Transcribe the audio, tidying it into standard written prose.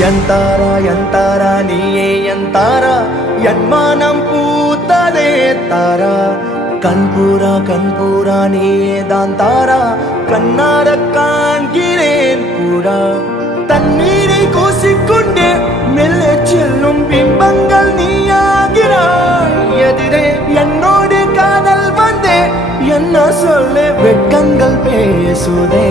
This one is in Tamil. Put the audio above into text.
என் தாரா நீயே என் தாரா என் மானம் பூத்ததே தாரா கண்பூரா நீயே தான் தாரா கண்ணார காண்கிறேன் பூரா தண்ணீரை கூசிக்கொண்டே மெல்ல செல்லும் பிம்பங்கள் நீயாகிறாய் எதிரே என்னோடு காதல் வந்தே என்ன சொல்ல வெட்கங்கள் பேசுதே